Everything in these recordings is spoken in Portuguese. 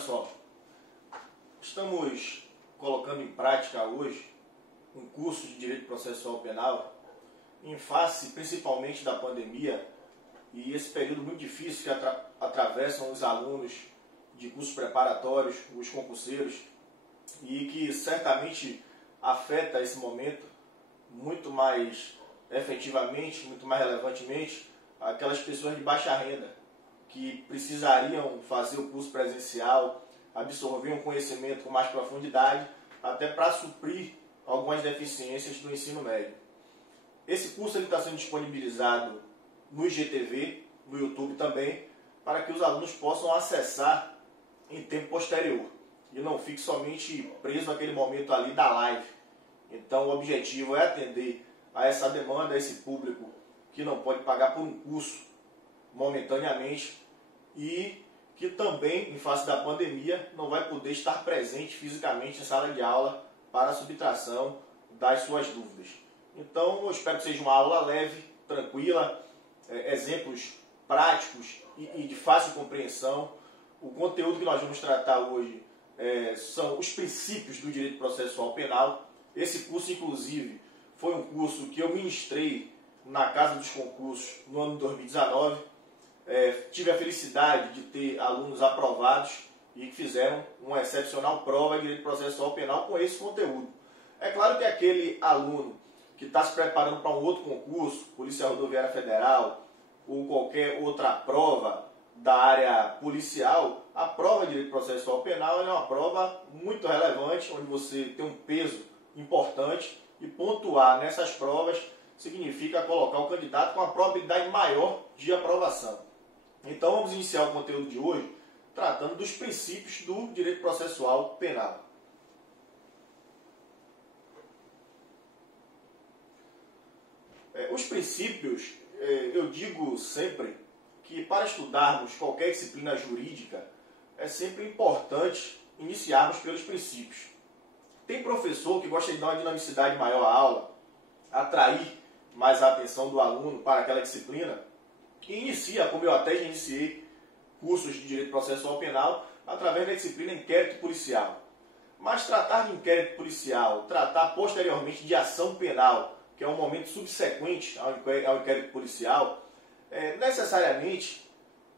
pessoal, estamos colocando em prática hoje um curso de Direito Processual Penal em face principalmente da pandemia e esse período muito difícil que atravessam os alunos de cursos preparatórios, os concurseiros, e que certamente afeta esse momento muito mais efetivamente, muito mais relevantemente, aquelas pessoas de baixa renda que precisariam fazer o curso presencial, absorver um conhecimento com mais profundidade, até para suprir algumas deficiências do ensino médio. Esse curso está sendo disponibilizado no IGTV, no YouTube também, para que os alunos possam acessar em tempo posterior e não fique somente preso naquele momento ali da live. Então o objetivo é atender a essa demanda, a esse público que não pode pagar por um curso momentaneamente e que também, em face da pandemia, não vai poder estar presente fisicamente em sala de aula para a subtração das suas dúvidas. Então eu espero que seja uma aula leve, tranquila, exemplos práticos e de fácil compreensão. O conteúdo que nós vamos tratar hoje são os princípios do direito processual penal. Esse curso, inclusive, foi um curso que eu ministrei na Casa dos Concursos no ano de 2019. Tive a felicidade de ter alunos aprovados e que fizeram uma excepcional prova de direito processual penal com esse conteúdo. É claro que aquele aluno que está se preparando para um outro concurso, Polícia Rodoviária Federal ou qualquer outra prova da área policial, a prova de direito processual penal é uma prova muito relevante, onde você tem um peso importante e pontuar nessas provas significa colocar o candidato com a probabilidade maior de aprovação. Então vamos iniciar o conteúdo de hoje tratando dos princípios do direito processual penal. Os princípios, eu digo sempre que para estudarmos qualquer disciplina jurídica é sempre importante iniciarmos pelos princípios. Tem professor que gosta de dar uma dinamicidade maior à aula, atrair mais a atenção do aluno para aquela disciplina e inicia, como eu até já iniciei, cursos de Direito Processual Penal através da disciplina Inquérito Policial. Mas tratar de inquérito policial, tratar posteriormente de ação penal, que é um momento subsequente ao inquérito policial, necessariamente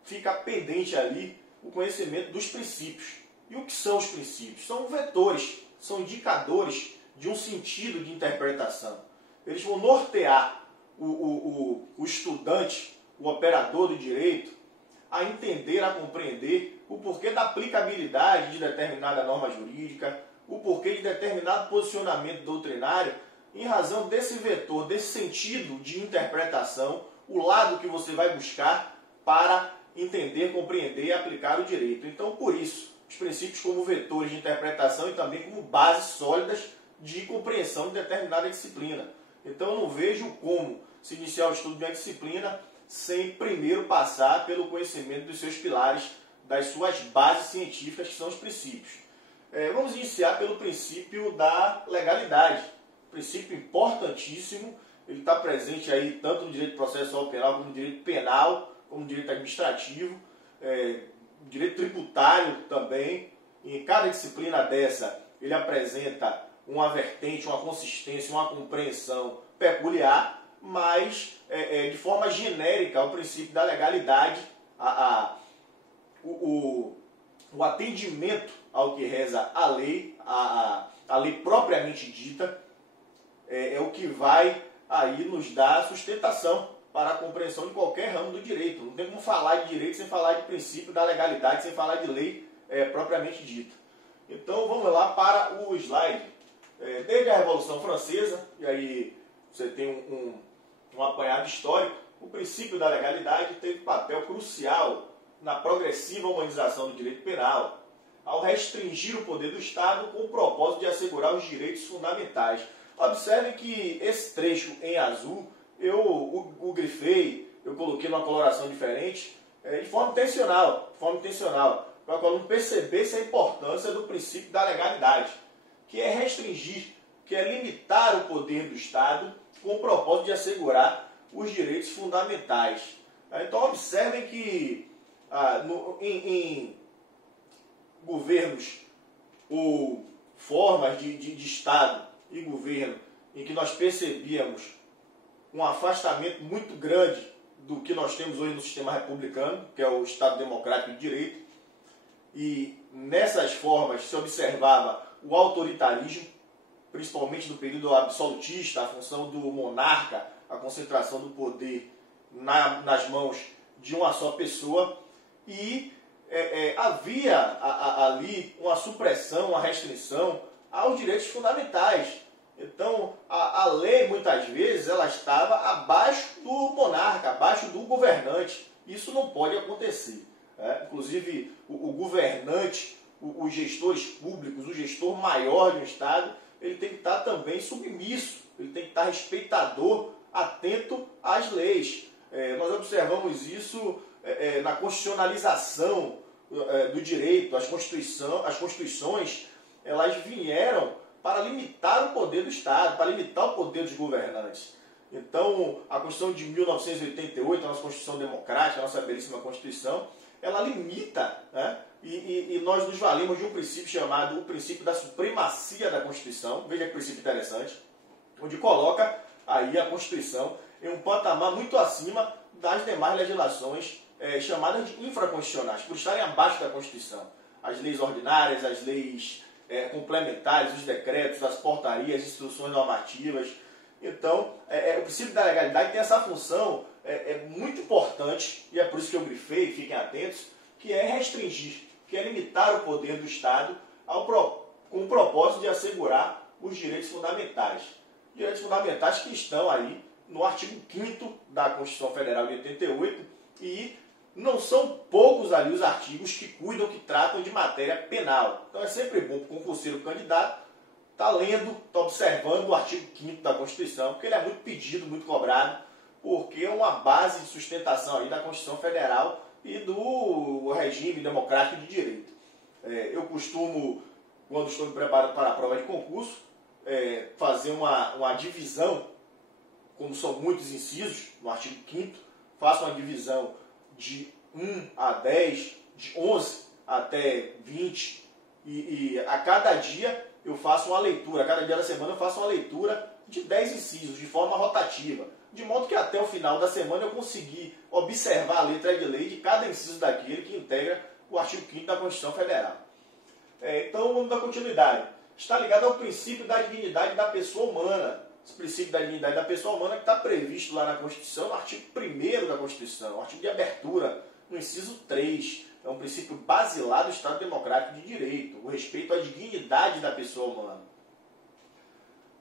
fica pendente ali o conhecimento dos princípios. E o que são os princípios? São vetores, são indicadores de um sentido de interpretação. Eles vão nortear o estudante, o operador do direito, a entender, a compreender o porquê da aplicabilidade de determinada norma jurídica, o porquê de determinado posicionamento doutrinário, em razão desse vetor, desse sentido de interpretação, o lado que você vai buscar para entender, compreender e aplicar o direito. Então, por isso, os princípios como vetores de interpretação e também como bases sólidas de compreensão de determinada disciplina. Então, eu não vejo como se iniciar o estudo de uma disciplina sem primeiro passar pelo conhecimento dos seus pilares, das suas bases científicas, que são os princípios. Vamos iniciar pelo princípio da legalidade. Princípio importantíssimo, ele está presente aí tanto no direito processual penal, como no direito penal, como no direito administrativo, direito tributário também. Em cada disciplina dessa, ele apresenta uma vertente, uma consistência, uma compreensão peculiar, mas de forma genérica o princípio da legalidade, o atendimento ao que reza a lei, a lei propriamente dita, é o que vai aí nos dar sustentação para a compreensão de qualquer ramo do direito. Não tem como falar de direito sem falar de princípio da legalidade, sem falar de lei propriamente dita. Então vamos lá para o slide. Desde a Revolução Francesa, e aí você tem um apanhado histórico, o princípio da legalidade teve papel crucial na progressiva humanização do direito penal, ao restringir o poder do Estado com o propósito de assegurar os direitos fundamentais. Observe que esse trecho em azul, eu o grifei, eu coloquei numa coloração diferente, de forma intencional, para que o aluno percebesse a importância do princípio da legalidade, que é restringir, que é limitar o poder do Estado com o propósito de assegurar os direitos fundamentais. Então observem que governos ou formas de Estado e governo em que nós percebíamos um afastamento muito grande do que nós temos hoje no sistema republicano, que é o Estado Democrático de Direito, e nessas formas se observava o autoritarismo, principalmente no período absolutista, a função do monarca, a concentração do poder nas mãos de uma só pessoa, e havia ali uma supressão, uma restrição aos direitos fundamentais. Então, a lei, muitas vezes, ela estava abaixo do monarca, abaixo do governante. Isso não pode acontecer. Inclusive, o governante, os gestores públicos, o gestor maior de um Estado, ele tem que estar também submisso, ele tem que estar respeitador, atento às leis. Nós observamos isso na constitucionalização do direito. As constituições, elas vieram para limitar o poder do Estado, para limitar o poder dos governantes. Então, a Constituição de 1988, a nossa Constituição Democrática, a nossa belíssima Constituição, ela limita, né? E nós nos valemos de um princípio chamado o princípio da supremacia da Constituição. Veja que princípio interessante, onde coloca aí a Constituição em um patamar muito acima das demais legislações chamadas de infraconstitucionais, por estarem abaixo da Constituição. As leis ordinárias, as leis complementares, os decretos, as portarias, as instruções normativas. Então, o princípio da legalidade tem essa função muito importante, e é por isso que eu grifei, fiquem atentos, que é restringir, que é limitar o poder do Estado com o propósito de assegurar os direitos fundamentais. Direitos fundamentais que estão aí no artigo 5º da Constituição Federal de 88, e não são poucos ali os artigos que cuidam, que tratam de matéria penal. Então é sempre bom para o concurseiro candidato estar lendo, estar observando o artigo 5º da Constituição, porque ele é muito pedido, muito cobrado, porque é uma base de sustentação aí da Constituição Federal e do regime democrático de direito. Eu costumo, quando estou me preparando para a prova de concurso, fazer uma divisão, como são muitos incisos no artigo 5º, faço uma divisão de 1 a 10, de 11 até 20, e a cada dia eu faço uma leitura, a cada dia da semana eu faço uma leitura de 10 incisos, de forma rotativa, de modo que até o final da semana eu consegui observar a letra de lei de cada inciso daquele que integra o artigo 5º da Constituição Federal. Então, vamos dar continuidade. Está ligado ao princípio da dignidade da pessoa humana. Esse princípio da dignidade da pessoa humana que está previsto lá na Constituição, no artigo 1º da Constituição, no artigo de abertura, no inciso 3. É um princípio basilar do Estado Democrático de Direito, o respeito à dignidade da pessoa humana.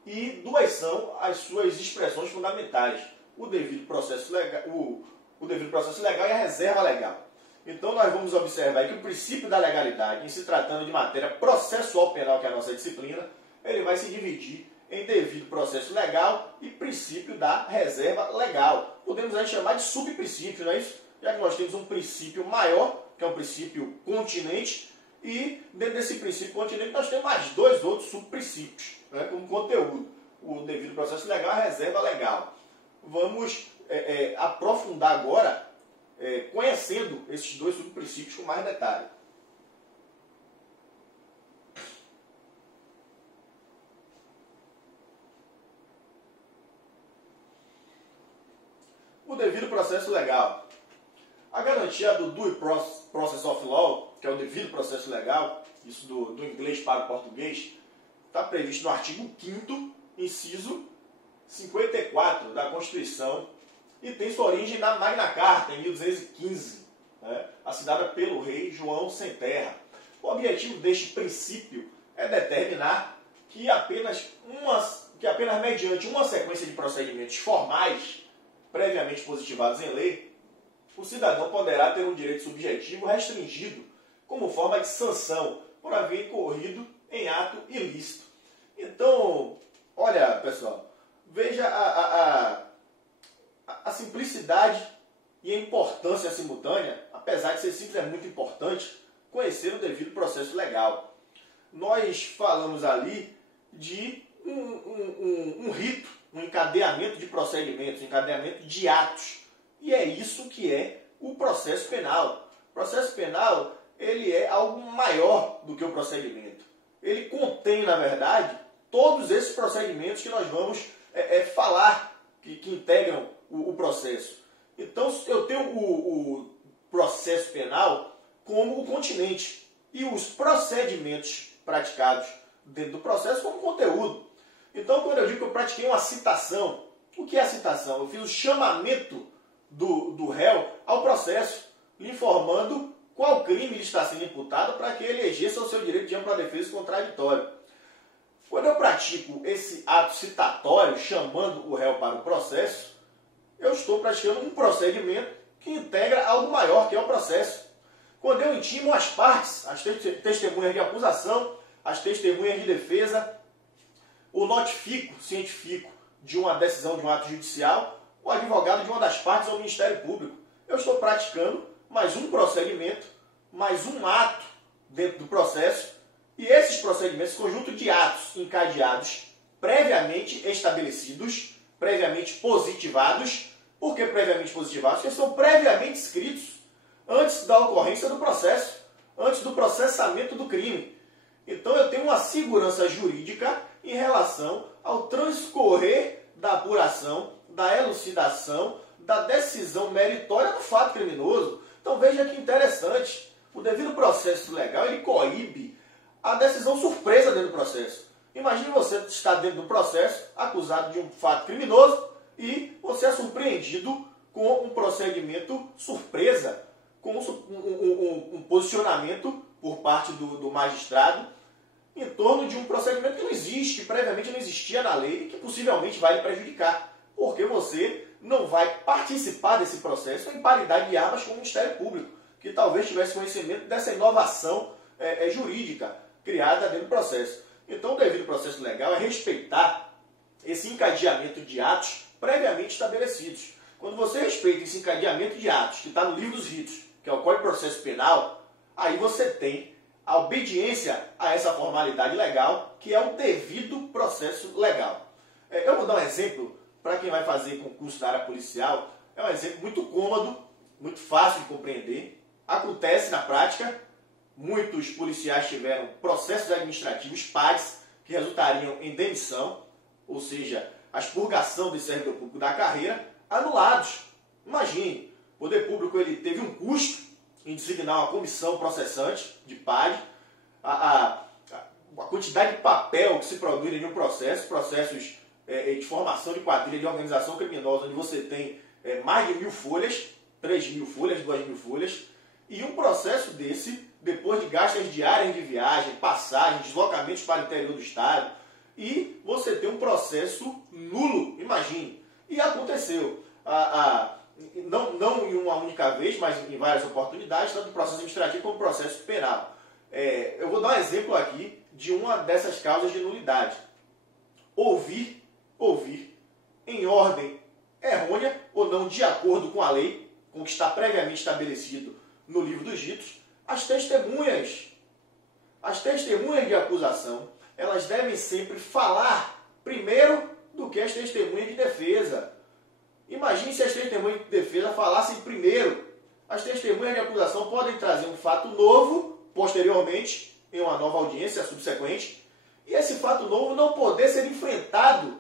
E duas são as suas expressões fundamentais: o devido processo legal, o devido processo legal e a reserva legal. Então nós vamos observar que o princípio da legalidade, em se tratando de matéria processual penal, que é a nossa disciplina, ele vai se dividir em devido processo legal e princípio da reserva legal. Podemos aí chamar de subprincípio, não é isso? Já que nós temos um princípio maior, que é um princípio continente, e dentro desse princípio continente nós temos mais dois outros subprincípios, né, como conteúdo: o devido processo legal e a reserva legal. Vamos aprofundar agora, conhecendo esses dois subprincípios com mais detalhe. O devido processo legal. A garantia do due process of law, que é o devido processo legal, isso do inglês para o português, está previsto no artigo 5º, inciso 54 da Constituição, e tem sua origem na Magna Carta, em 1215, assinada pelo rei João Sem Terra. O objetivo deste princípio é determinar que apenas mediante uma sequência de procedimentos formais, previamente positivados em lei, o cidadão poderá ter um direito subjetivo restringido como forma de sanção por haver incorrido em ato ilícito. Então, olha, pessoal, veja a simplicidade e a importância simultânea. Apesar de ser simples, é muito importante conhecer o devido processo legal. Nós falamos ali de um rito, um encadeamento de procedimentos, um encadeamento de atos. E é isso que é o processo penal. O processo penal ele é algo maior do que o procedimento. Ele contém, na verdade, todos esses procedimentos que nós vamos falar, que integram o processo. Então, eu tenho o processo penal como o continente e os procedimentos praticados dentro do processo como conteúdo. Então, quando eu digo que eu pratiquei uma citação, o que é a citação? Eu fiz o chamamento do réu ao processo, lhe informando qual crime ele está sendo imputado para que ele exerça o seu direito de ampla defesa contraditório. Quando eu pratico esse ato citatório, chamando o réu para o processo, eu estou praticando um procedimento que integra algo maior, que é o processo. Quando eu intimo as partes, as testemunhas de acusação, as testemunhas de defesa, o notifico, cientifico de uma decisão de um ato judicial, o advogado de uma das partes ao Ministério Público. Eu estou praticando mais um procedimento, mais um ato dentro do processo, e esses procedimentos, conjunto de atos encadeados, previamente estabelecidos, previamente positivados. Por que previamente positivados? Porque são previamente escritos antes da ocorrência do processo, antes do processamento do crime. Então eu tenho uma segurança jurídica em relação ao transcorrer da apuração, da elucidação, da decisão meritória do fato criminoso. Então veja que interessante, o devido processo legal ele coíbe a decisão surpresa dentro do processo. Imagine você estar dentro do processo, acusado de um fato criminoso, e você é surpreendido com um procedimento surpresa, com um posicionamento por parte do magistrado em torno de um procedimento que não existe, previamente não existia na lei e que possivelmente vai lhe prejudicar, porque você não vai participar desse processo em paridade de armas com o Ministério Público, que talvez tivesse conhecimento dessa inovação jurídica criada dentro do processo. Então, o devido processo legal é respeitar esse encadeamento de atos previamente estabelecidos. Quando você respeita esse encadeamento de atos, que está no livro dos ritos, que é o Código de Processo Penal, aí você tem a obediência a essa formalidade legal, que é o devido processo legal. Eu vou dar um exemplo para quem vai fazer concurso na área policial. É um exemplo muito cômodo, muito fácil de compreender. Acontece na prática. Muitos policiais tiveram processos administrativos pares que resultariam em demissão, ou seja, a expurgação desse servidor público da carreira, anulados. Imagine, o poder público ele teve um custo em designar uma comissão processante de PAD, a quantidade de papel que se produz em um processo, processos de formação de quadrilha de organização criminosa, onde você tem mais de 1.000 folhas, 3.000 folhas, 2.000 folhas, e um processo desse, depois de gastos diárias de viagem, passagem, deslocamentos para o interior do estado, e você tem um processo nulo, imagine. E aconteceu, não em uma única vez, mas em várias oportunidades, tanto o processo administrativo como o processo penal. Eu vou dar um exemplo aqui de uma dessas causas de nulidade. Ouvir em ordem errônea ou não de acordo com a lei, com o que está previamente estabelecido no livro dos ritos, as testemunhas de acusação, elas devem sempre falar primeiro do que as testemunhas de defesa. Imagine se as testemunhas de defesa falassem primeiro. As testemunhas de acusação podem trazer um fato novo, posteriormente, em uma nova audiência subsequente, e esse fato novo não poder ser enfrentado,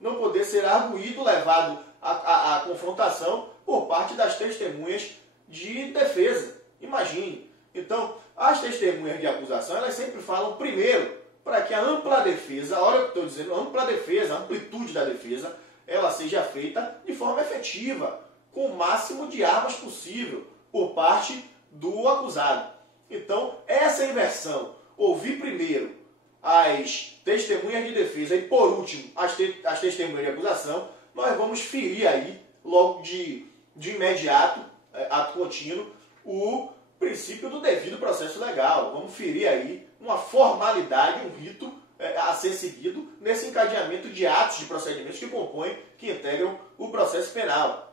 não poder ser arguído, levado à confrontação por parte das testemunhas de defesa. Imagine. Então, as testemunhas de acusação, elas sempre falam primeiro, para que a ampla defesa, olha o que eu estou dizendo, a ampla defesa, a amplitude da defesa, ela seja feita de forma efetiva, com o máximo de armas possível, por parte do acusado. Então, essa inversão, ouvir primeiro as testemunhas de defesa e, por último, as testemunhas de acusação, nós vamos ferir aí, logo de imediato, ato contínuo, o princípio do devido processo legal. Vamos ferir aí uma formalidade, um rito a ser seguido nesse encadeamento de atos, de procedimentos que compõem, que integram o processo penal.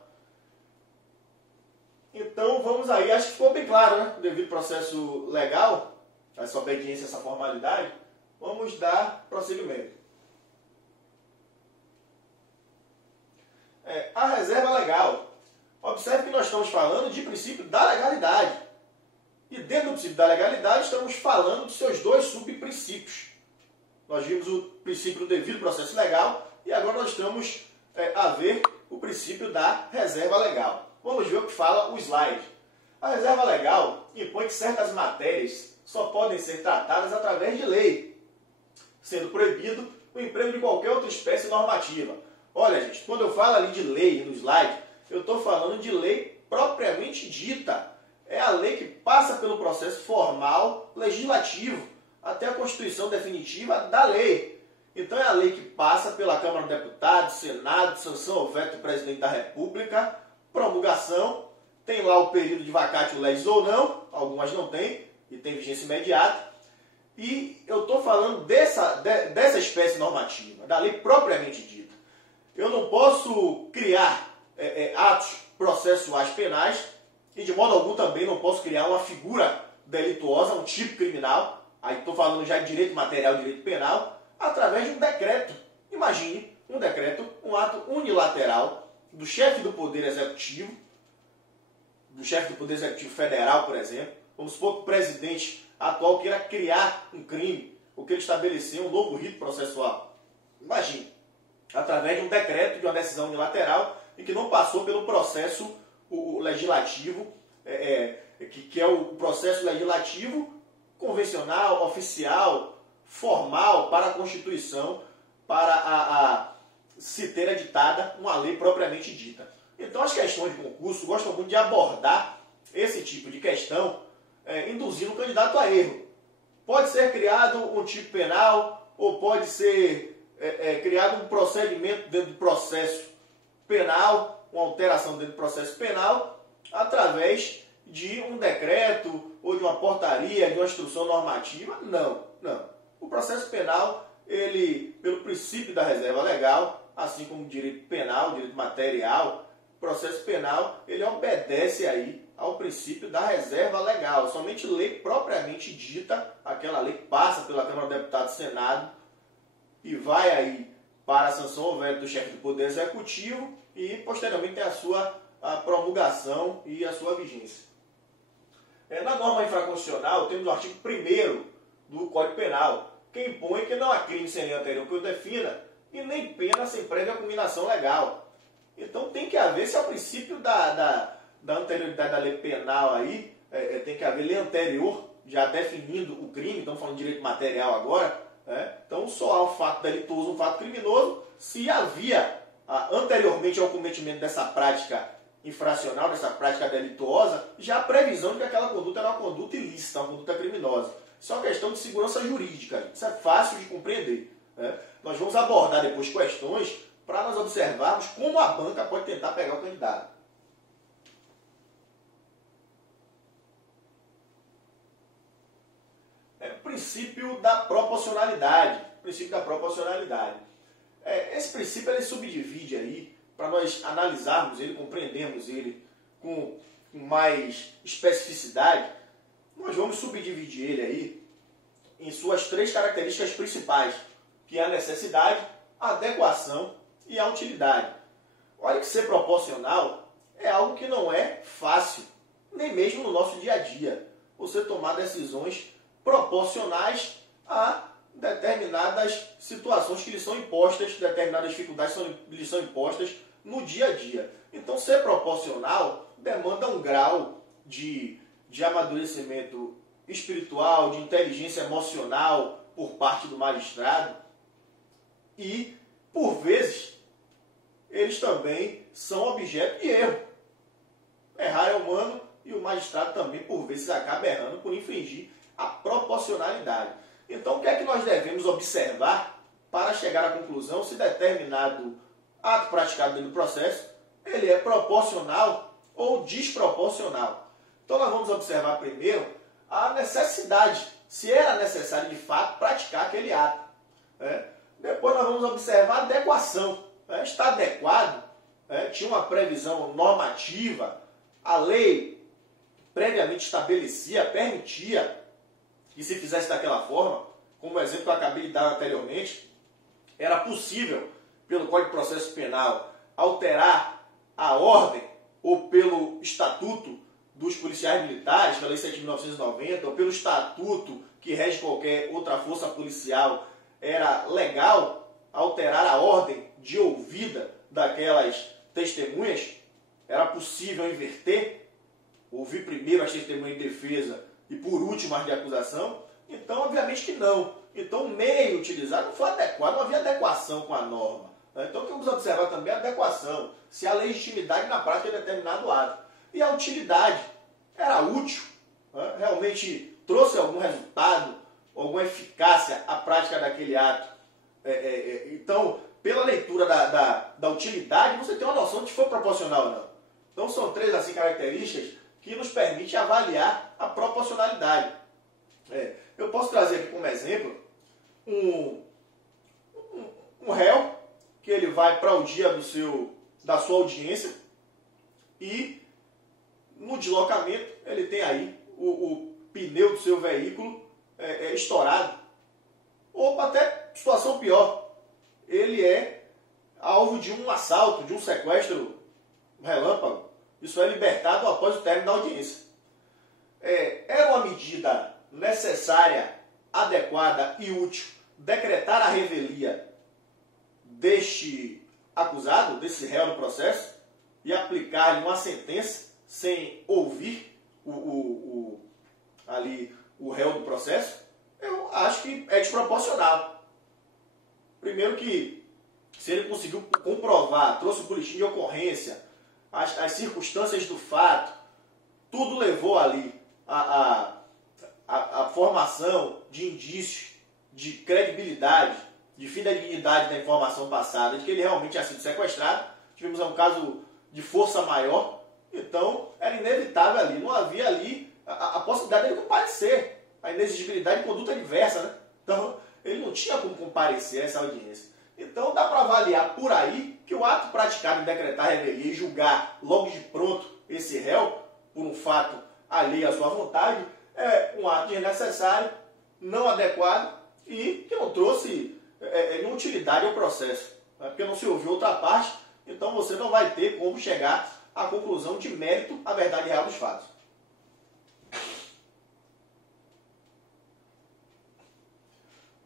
Então vamos aí, acho que ficou bem claro, né? O devido processo legal, essa obediência, essa formalidade, vamos dar prosseguimento. A reserva legal. Observe que nós estamos falando de princípio da legalidade. E dentro do princípio da legalidade, estamos falando dos seus dois subprincípios. Nós vimos o princípio do devido processo legal e agora nós estamos a ver o princípio da reserva legal. Vamos ver o que fala o slide. A reserva legal impõe que certas matérias só podem ser tratadas através de lei, sendo proibido o emprego de qualquer outra espécie normativa. Olha, gente, quando eu falo ali de lei no slide, eu estou falando de lei propriamente dita. É a lei que passa pelo processo formal legislativo até a constituição definitiva da lei. Então é a lei que passa pela Câmara dos Deputados, Senado, sanção ou veto do Presidente da República, promulgação, tem lá o período de vacatio legis ou não, algumas não tem, e tem vigência imediata. E eu estou falando dessa espécie normativa, da lei propriamente dita. Eu não posso criar atos processuais penais e de modo algum também não posso criar uma figura delituosa, um tipo criminal, aí estou falando já de direito material e direito penal, através de um decreto. Imagine um decreto, um ato unilateral do chefe do Poder Executivo, do chefe do Poder Executivo Federal, por exemplo. Vamos supor que o presidente atual queira criar um crime, ou queira estabelecer um novo rito processual. Imagine, através de um decreto, de uma decisão unilateral, e que não passou pelo processo legislativo, que é o processo legislativo convencional, oficial, formal para a Constituição, para se ter editada uma lei propriamente dita. Então as questões de concurso gostam muito de abordar esse tipo de questão, induzindo o candidato a erro. Pode ser criado um tipo penal ou pode ser criado um procedimento dentro do processo penal, uma alteração dentro do processo penal, através de um decreto ou de uma portaria, de uma instrução normativa. Não. O processo penal, ele, pelo princípio da reserva legal, assim como o direito penal, o direito material, o processo penal, ele obedece aí ao princípio da reserva legal. Somente lei propriamente dita, aquela lei que passa pela Câmara dos Deputados e Senado e vai aí para a sanção ou veto do chefe do Poder Executivo e posteriormente tem a sua promulgação e a sua vigência. Na norma infraconstitucional temos o artigo 1º do Código Penal, que impõe que não há crime sem lei anterior que o defina e nem pena sem prévia combinação legal. Então tem que haver, se é o princípio da anterioridade da lei penal aí, tem que haver lei anterior já definindo o crime, estamos falando de direito material agora, então só há um fato delituoso, um fato criminoso, se havia anteriormente ao cometimento dessa prática infracional, dessa prática delituosa, já a previsão de que aquela conduta era uma conduta ilícita, uma conduta criminosa. Isso é uma questão de segurança jurídica, isso é fácil de compreender. Nós vamos abordar depois questões para nós observarmos como a banca pode tentar pegar o candidato. O princípio da proporcionalidade. Esse princípio ele subdivide aí, para nós analisarmos ele, compreendermos ele com mais especificidade, nós vamos subdividir ele aí em suas 3 características principais, que é a necessidade, a adequação e a utilidade. Olha que ser proporcional é algo que não é fácil, nem mesmo no nosso dia a dia. Você tomar decisões proporcionais a determinadas situações que lhe são impostas, determinadas dificuldades que lhe são impostas no dia a dia. Então, ser proporcional demanda um grau de amadurecimento espiritual, de inteligência emocional por parte do magistrado e, por vezes, eles também são objeto de erro. Errar é humano e o magistrado também, por vezes, acaba errando por infringir a proporcionalidade. Então, o que é que nós devemos observar para chegar à conclusão se determinado ato praticado dentro do processo ele é proporcional ou desproporcional? Então, nós vamos observar primeiro a necessidade, se era necessário de fato praticar aquele ato. Depois nós vamos observar a adequação. Está adequado? Tinha uma previsão normativa, a lei previamente estabelecia, permitia que se fizesse daquela forma, como o exemplo que eu acabei de dar anteriormente, era possível, pelo Código de Processo Penal, alterar a ordem ou pelo estatuto dos policiais militares, pela Lei 7.990, ou pelo estatuto que rege qualquer outra força policial, era legal alterar a ordem de ouvida daquelas testemunhas? Era possível inverter? Ouvir primeiro as testemunhas de defesa e por último as de acusação? Então, obviamente que não. Então, o meio utilizado não foi adequado, não havia adequação com a norma. Então, o que vamos observar também é a adequação, se há legitimidade na prática de determinado ato. E a utilidade, era útil? Realmente trouxe algum resultado, alguma eficácia à prática daquele ato? Então, pela leitura da utilidade, você tem uma noção de se foi proporcional ou não. Então, são 3 assim, características que nos permitem avaliar a proporcionalidade. Eu posso trazer aqui como exemplo um réu que ele vai para o dia da sua audiência e no deslocamento ele tem aí o pneu do seu veículo estourado. Ou até situação pior, ele é alvo de um assalto, de um sequestro relâmpago. Isso é libertado após o término da audiência. Era uma medida necessária, adequada e útil decretar a revelia deste acusado, desse réu no processo, e aplicar-lhe uma sentença sem ouvir o réu do processo? Eu acho que é desproporcional. Primeiro que, se ele conseguiu comprovar, trouxe o boletim de ocorrência, as circunstâncias do fato, tudo levou ali a formação de indícios, de credibilidade, de fidelidade da informação passada, de que ele realmente tinha sido sequestrado. Tivemos um caso de força maior, então era inevitável ali, não havia ali a possibilidade dele comparecer, a inexigibilidade de conduta adversa, né? Então ele não tinha como comparecer a essa audiência. Então dá para avaliar por aí que o ato praticado em decretar a revelia e julgar logo de pronto esse réu por um fato alheio à sua vontade é um ato desnecessário, não adequado e que não trouxe nenhuma utilidade ao processo, né? Porque não se ouviu outra parte, então você não vai ter como chegar à conclusão de mérito à verdade real dos fatos.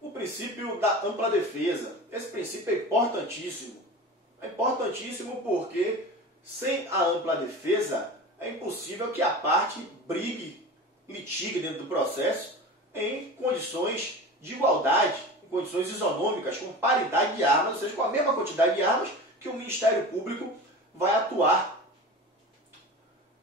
O princípio da ampla defesa. Esse princípio é importantíssimo. É importantíssimo porque sem a ampla defesa é impossível que a parte brigue, litigue dentro do processo em condições de igualdade, em condições isonômicas, com paridade de armas, ou seja, com a mesma quantidade de armas que o Ministério Público vai atuar.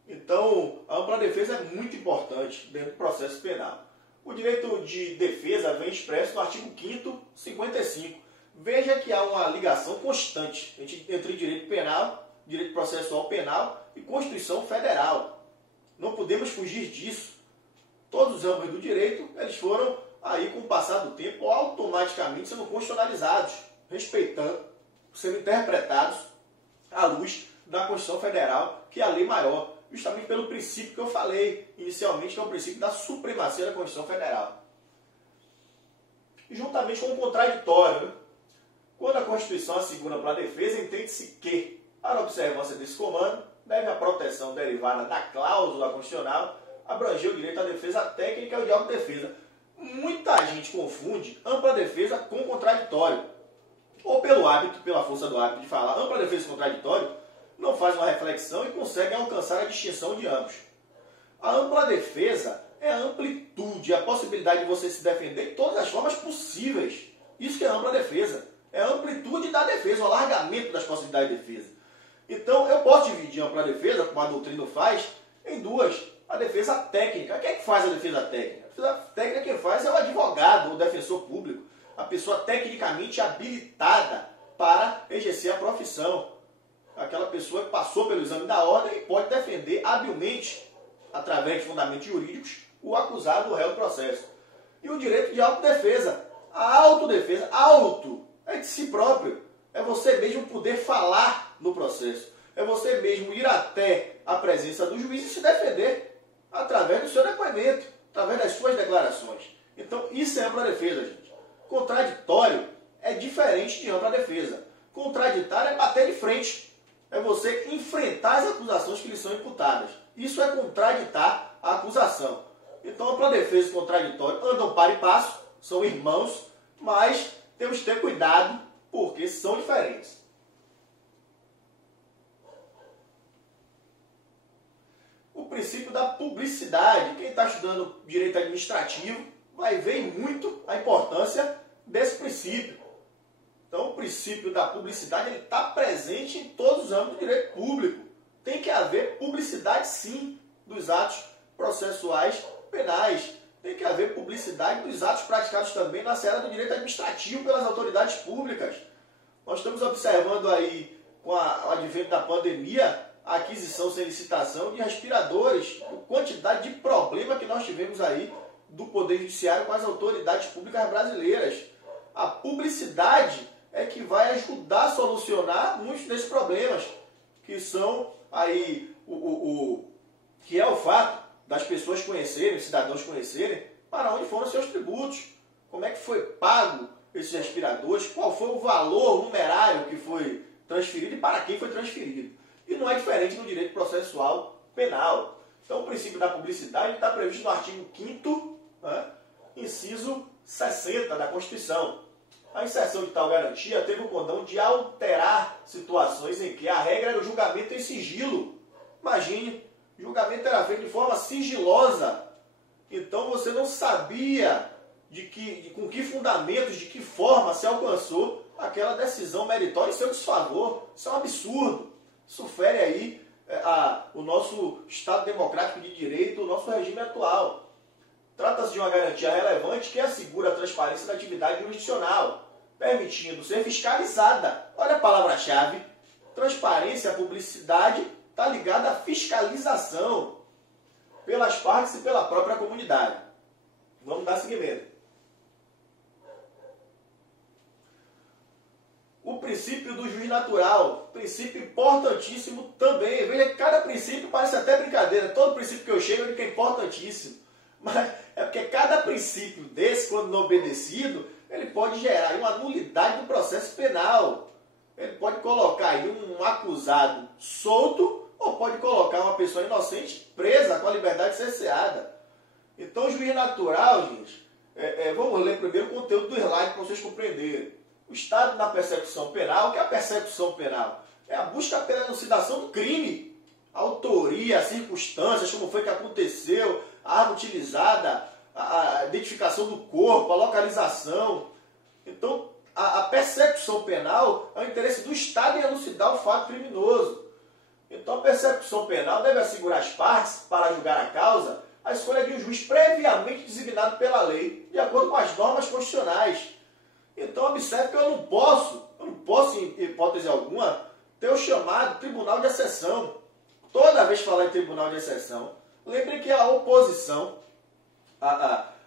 Então, a ampla defesa é muito importante dentro do processo penal. O direito de defesa vem expresso no artigo 5º, 55. Veja que há uma ligação constante entre direito penal, direito processual penal e Constituição Federal. Não podemos fugir disso. Todos os âmbitos do direito, eles foram, aí com o passar do tempo, automaticamente sendo constitucionalizados, respeitando, sendo interpretados à luz da Constituição Federal, que é a lei maior, justamente pelo princípio que eu falei inicialmente, que é o princípio da supremacia da Constituição Federal. E juntamente com o contraditório, né? Quando a Constituição assegura para a defesa, entende-se que, para a observância desse comando, deve a proteção derivada da cláusula constitucional abranger o direito à defesa técnica e o de autodefesa. Muita gente confunde ampla defesa com contraditório. Ou pelo hábito, pela força do hábito de falar ampla defesa e contraditório, não faz uma reflexão e consegue alcançar a distinção de ambos. A ampla defesa é a amplitude, a possibilidade de você se defender de todas as formas possíveis. Isso que é ampla defesa. É a amplitude da defesa, o alargamento das possibilidades de defesa. Então, eu posso dividir a ampla defesa, como a doutrina faz, em duas. A defesa técnica. Quem é que faz a defesa técnica? A defesa técnica quem faz é o advogado, o defensor público. A pessoa tecnicamente habilitada para exercer a profissão. Aquela pessoa que passou pelo exame da ordem e pode defender habilmente, através de fundamentos jurídicos, o acusado do réu do processo. E o direito de autodefesa. A autodefesa, auto, é de si próprio. É você mesmo poder falar no processo. É você mesmo ir até a presença do juiz e se defender através do seu depoimento, através das suas declarações. Então, isso é ampla defesa, gente. Contraditório é diferente de ampla defesa. Contraditório é bater de frente. É você enfrentar as acusações que lhe são imputadas. Isso é contraditar a acusação. Então, para defesa e contraditório andam par e passo, são irmãos, mas temos que ter cuidado porque são diferentes. O princípio da publicidade. Quem está estudando direito administrativo vai ver muito a importância desse princípio. Então, o princípio da publicidade está presente em todos os âmbitos do direito público. Tem que haver publicidade, sim, dos atos processuais penais. Tem que haver publicidade dos atos praticados também na seara do direito administrativo pelas autoridades públicas. Nós estamos observando aí, com o advento da pandemia, a aquisição sem licitação de respiradores, a quantidade de problema que nós tivemos aí do Poder Judiciário com as autoridades públicas brasileiras. A publicidade é que vai ajudar a solucionar muitos desses problemas, que são aí que é o fato das pessoas conhecerem, os cidadãos conhecerem, para onde foram seus tributos, como é que foi pago esses respiradores, qual foi o valor numerário que foi transferido e para quem foi transferido. E não é diferente no direito processual penal. Então, o princípio da publicidade está previsto no artigo 5º, inciso 60 da Constituição. A inserção de tal garantia teve o condão de alterar situações em que a regra era o julgamento em sigilo. Imagine, o julgamento era feito de forma sigilosa. Então você não sabia com que fundamentos, de que forma se alcançou aquela decisão meritória em seu desfavor. Isso é um absurdo. Isso fere aí o nosso Estado democrático de direito, o nosso regime atual. Trata-se de uma garantia relevante que assegura a transparência da atividade jurisdicional, permitindo ser fiscalizada. Olha a palavra-chave. Transparência, publicidade, está ligada à fiscalização pelas partes e pela própria comunidade. Vamos dar seguimento. O princípio do juiz natural, princípio importantíssimo também. Veja que cada princípio parece até brincadeira. Todo princípio que eu chego eu digo que é importantíssimo. Mas é porque cada princípio desse, quando não obedecido, ele pode gerar uma nulidade do processo penal. Ele pode colocar aí um acusado solto ou pode colocar uma pessoa inocente presa com a liberdade cerceada. Então, o juiz natural, gente, vamos ler primeiro o conteúdo do slide para vocês compreenderem. O Estado na persecução penal, o que é a persecução penal? É a busca pela elucidação do crime. A autoria, as circunstâncias, como foi que aconteceu, a arma utilizada, a identificação do corpo, a localização. Então, a persecução penal é o interesse do Estado em elucidar o fato criminoso. Então, a persecução penal deve assegurar às partes, para julgar a causa, a escolha de um juiz previamente designado pela lei, de acordo com as normas constitucionais. Então, observe que eu não posso, em hipótese alguma, ter o chamado tribunal de exceção. Toda vez que falar em tribunal de exceção, lembre que a oposição,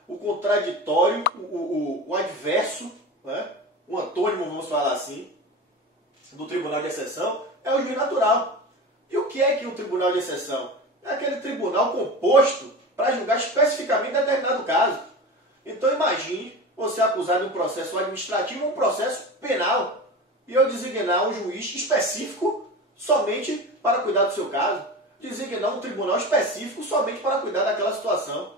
o contraditório, o adverso, né, o antônimo, vamos falar assim, do tribunal de exceção, é o juiz natural. E o que é que um tribunal de exceção? É aquele tribunal composto para julgar especificamente determinado caso. Então imagine você acusado de um processo administrativo ou um processo penal e eu designar um juiz específico somente para cuidar do seu caso, designar um tribunal específico somente para cuidar daquela situação.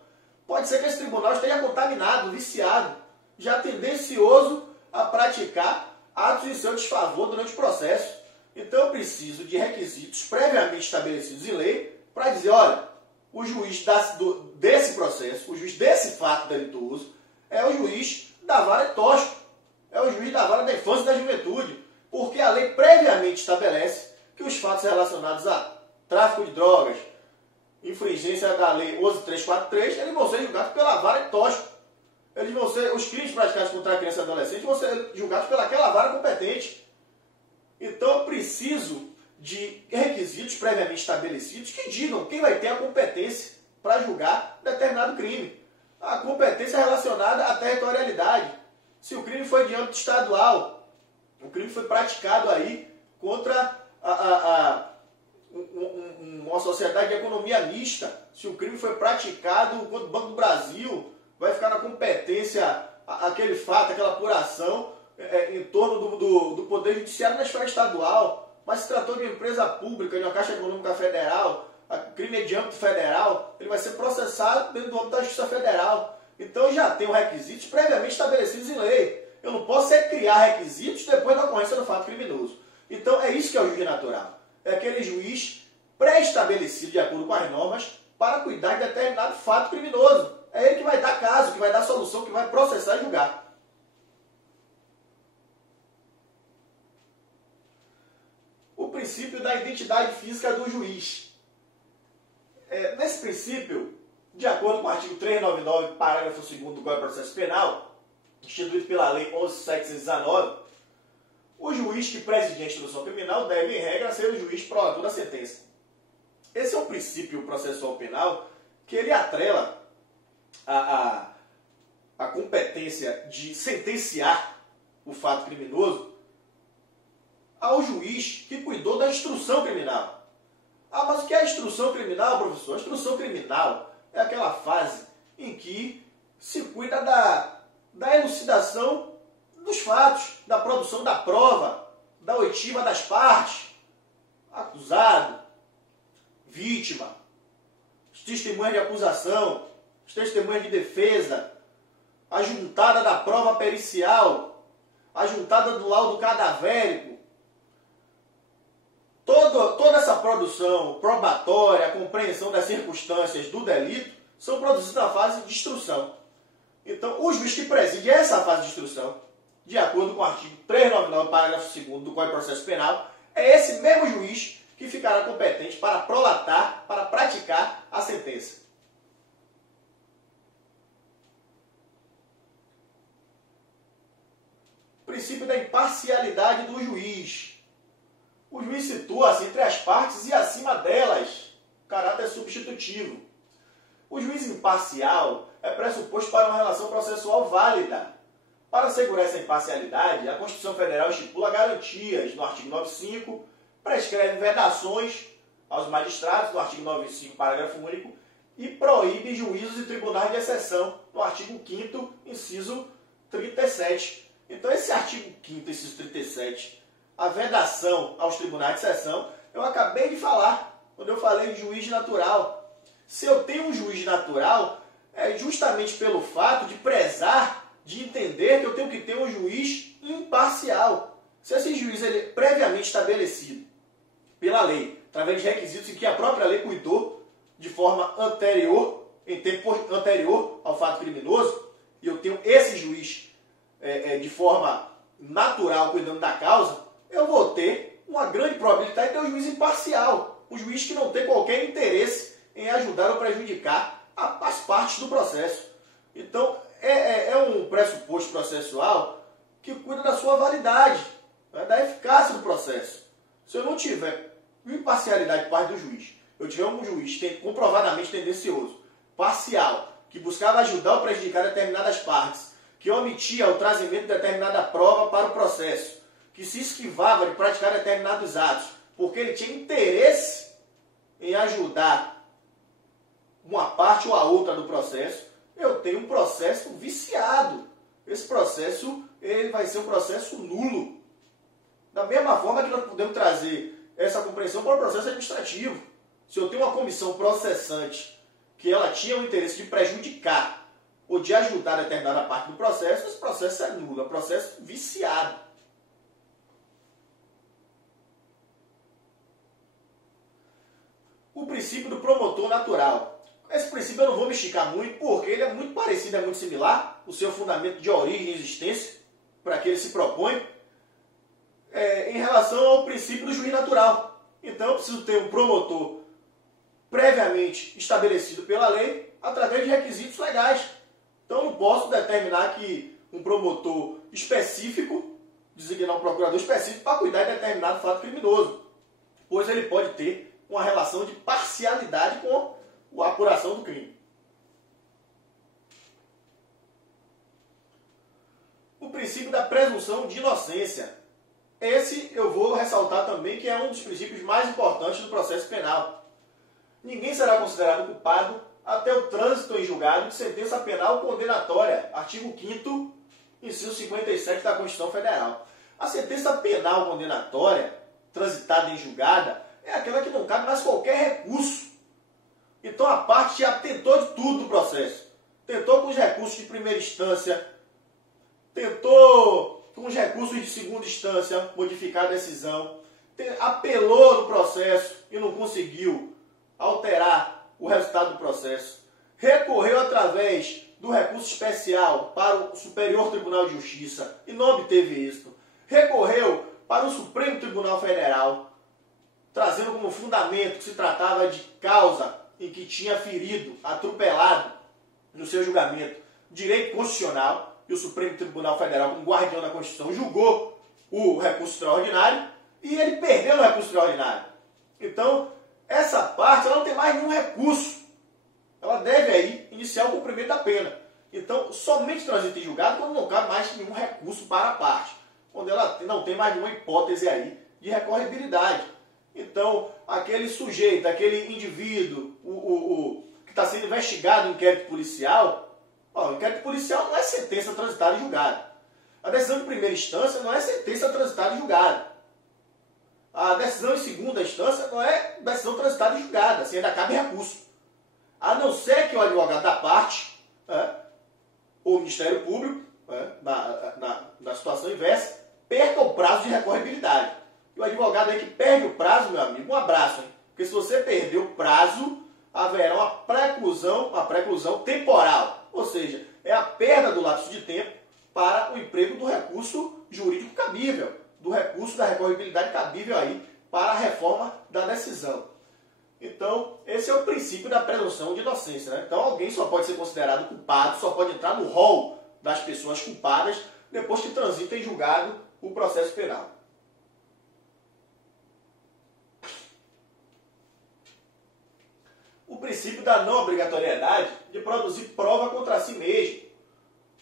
Pode ser que esse tribunal esteja contaminado, viciado, já tendencioso a praticar atos em seu desfavor durante o processo. Então eu preciso de requisitos previamente estabelecidos em lei para dizer, olha, o juiz desse processo, o juiz desse fato delituoso, é o juiz da vara de tóxico, é o juiz da vara da infância e da juventude, porque a lei previamente estabelece que os fatos relacionados a tráfico de drogas, infringência da lei 11.343, eles vão ser julgados pela vara de tóxico. Eles vão ser, os crimes praticados contra a criança e adolescente vão ser julgados pelaquela vara competente. Então eu preciso de requisitos previamente estabelecidos que digam quem vai ter a competência para julgar determinado crime. A competência é relacionada à territorialidade. Se o crime foi de âmbito estadual, o crime foi praticado aí contra uma sociedade de economia mista. Se o crime foi praticado contra o Banco do Brasil, vai ficar na competência aquele fato, aquela apuração em torno do Poder Judiciário na esfera estadual. Mas se tratou de uma empresa pública, de uma Caixa Econômica Federal, crime é de âmbito federal, ele vai ser processado dentro do âmbito da Justiça Federal. Então já tem os requisitos previamente estabelecidos em lei. Eu não posso criar requisitos depois da ocorrência do fato criminoso. Então é isso que é o juiz natural. É aquele juiz pré-estabelecido de acordo com as normas para cuidar de determinado fato criminoso. É ele que vai dar caso, que vai dar solução, que vai processar e julgar. O princípio da identidade física do juiz. Nesse princípio, de acordo com o artigo 399, parágrafo 2º do Código de Processo Penal, instituído pela Lei 11.719, o juiz que preside a instrução criminal deve, em regra, ser o juiz prolator da sentença. Esse é um princípio processual penal que ele atrela a competência de sentenciar o fato criminoso ao juiz que cuidou da instrução criminal. Ah, mas o que é a instrução criminal, professor? A instrução criminal é aquela fase em que se cuida da elucidação dos fatos, da produção da prova, da oitiva das partes, acusado, vítima, os testemunhas de acusação, os testemunhas de defesa, a juntada da prova pericial, a juntada do laudo cadavérico. Toda essa produção probatória, a compreensão das circunstâncias do delito, são produzidas na fase de instrução. Então, o juiz que preside essa fase de instrução, de acordo com o artigo 399, parágrafo 2º do Código de Processo Penal, é esse mesmo juiz que ficará competente para prolatar, para praticar a sentença. Princípio da imparcialidade do juiz. O juiz situa-se entre as partes e acima delas, caráter substitutivo. O juiz imparcial é pressuposto para uma relação processual válida. Para assegurar essa imparcialidade, a Constituição Federal estipula garantias no artigo 95, prescreve vedações aos magistrados no artigo 95, parágrafo único, e proíbe juízos e tribunais de exceção no artigo 5º, inciso 37. Então, esse artigo 5º, inciso 37, a vedação aos tribunais de exceção, eu acabei de falar, quando eu falei de juiz natural. Se eu tenho um juiz natural, é justamente pelo fato de prezar, de entender que eu tenho que ter um juiz imparcial. Se esse juiz ele é previamente estabelecido pela lei, através de requisitos em que a própria lei cuidou de forma anterior, em tempo anterior ao fato criminoso, e eu tenho esse juiz de forma natural cuidando da causa, eu vou ter uma grande probabilidade de ter um juiz imparcial, um juiz que não tem qualquer interesse em ajudar ou prejudicar as partes do processo. Então, é um pressuposto processual que cuida da sua validade, né, da eficácia do processo. Se eu não tiver imparcialidade por parte do juiz, eu tiver um juiz comprovadamente tendencioso, parcial, que buscava ajudar ou prejudicar determinadas partes, que omitia o trazimento de determinada prova para o processo, que se esquivava de praticar determinados atos, porque ele tinha interesse em ajudar uma parte ou a outra do processo, eu tenho um processo viciado. Esse processo ele vai ser um processo nulo. Da mesma forma que nós podemos trazer essa compreensão para o processo administrativo. Se eu tenho uma comissão processante que ela tinha o interesse de prejudicar ou de ajudar a determinada parte do processo, esse processo é nulo, é um processo viciado. O princípio do promotor natural. Esse princípio eu não vou me esticar muito, porque ele é muito parecido, é muito similar, o seu fundamento de origem e existência, para que ele se propõe, em relação ao princípio do juiz natural. Então eu preciso ter um promotor previamente estabelecido pela lei, através de requisitos legais. Então eu não posso determinar que um promotor específico, designar um procurador específico para cuidar de determinado fato criminoso, pois ele pode ter uma relação de parcialidade com a apuração do crime. O princípio da presunção de inocência. Esse eu vou ressaltar também que é um dos princípios mais importantes do processo penal. Ninguém será considerado culpado até o trânsito em julgado de sentença penal condenatória. Artigo 5º, inciso 57 da Constituição Federal. A sentença penal condenatória, transitada em julgada, é aquela que não cabe mais qualquer recurso. Então a parte já tentou de tudo no processo. Tentou com os recursos de primeira instância, tentou com os recursos de segunda instância modificar a decisão, apelou no processo e não conseguiu alterar o resultado do processo, recorreu através do recurso especial para o Superior Tribunal de Justiça e não obteve êxito, recorreu para o Supremo Tribunal Federal, trazendo como fundamento que se tratava de causa em que tinha ferido, atropelado no seu julgamento direito constitucional, e o Supremo Tribunal Federal, como guardião da Constituição, julgou o recurso extraordinário e ele perdeu no recurso extraordinário. Então, essa parte ela não tem mais nenhum recurso. Ela deve aí iniciar o cumprimento da pena. Então, somente transita em julgado quando não cabe mais nenhum recurso para a parte, quando ela não tem mais nenhuma hipótese aí de recorribilidade. Então, aquele sujeito, aquele indivíduo, que está sendo investigado em inquérito policial, o inquérito policial não é sentença transitada em julgado. A decisão de primeira instância não é sentença transitada em julgado. A decisão em segunda instância não é decisão transitada em julgado, assim ainda cabe recurso. A não ser que o advogado da parte, ou o Ministério Público, na situação inversa, perca o prazo de recorribilidade. E o advogado aí que perde o prazo, meu amigo, um abraço, hein? Porque se você perder o prazo, haverá uma preclusão temporal. Ou seja, é a perda do lapso de tempo para o emprego do recurso jurídico cabível, do recurso da recorribilidade cabível aí para a reforma da decisão. Então, esse é o princípio da presunção de inocência, né? Então, alguém só pode ser considerado culpado, só pode entrar no rol das pessoas culpadas depois que transita em julgado o processo penal. O princípio da não obrigatoriedade de produzir prova contra si mesmo,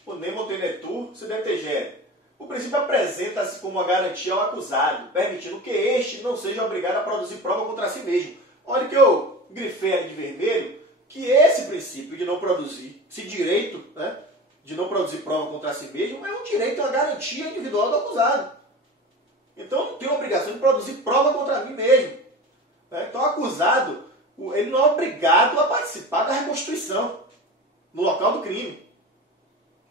o nemo tenetur se detegere. O princípio apresenta-se como uma garantia ao acusado, permitindo que este não seja obrigado a produzir prova contra si mesmo. Olha que eu grifei ali de vermelho, que esse princípio de não produzir, esse direito, de não produzir prova contra si mesmo, é um direito, uma garantia individual do acusado. Então eu não tenho a obrigação de produzir prova contra mim mesmo. Então o acusado, ele não é obrigado a participar da reconstituição no local do crime.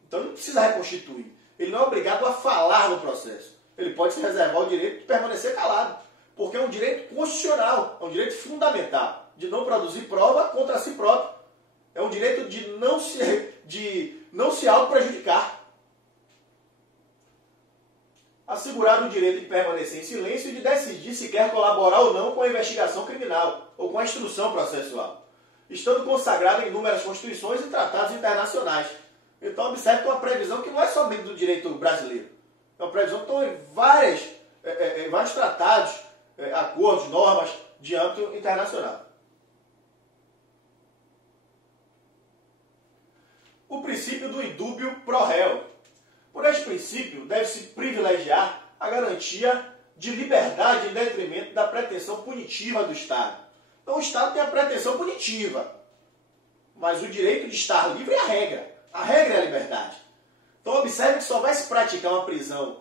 Então ele não precisa reconstituir. Ele não é obrigado a falar no processo. Ele pode se reservar o direito de permanecer calado. Porque é um direito constitucional, é um direito fundamental de não produzir prova contra si próprio. É um direito de não se auto-prejudicar. Assegurado o direito de permanecer em silêncio e de decidir se quer colaborar ou não com a investigação criminal ou com a instrução processual, estando consagrado em inúmeras constituições e tratados internacionais. Então observe que é uma previsão que não é somente do direito brasileiro. É uma previsão que está em vários tratados, acordos, normas de âmbito internacional. O princípio do indúbio pro réu. Por este princípio, deve-se privilegiar a garantia de liberdade em detrimento da pretensão punitiva do Estado. Então o Estado tem a pretensão punitiva, mas o direito de estar livre é a regra. A regra é a liberdade. Então observe que só vai se praticar uma prisão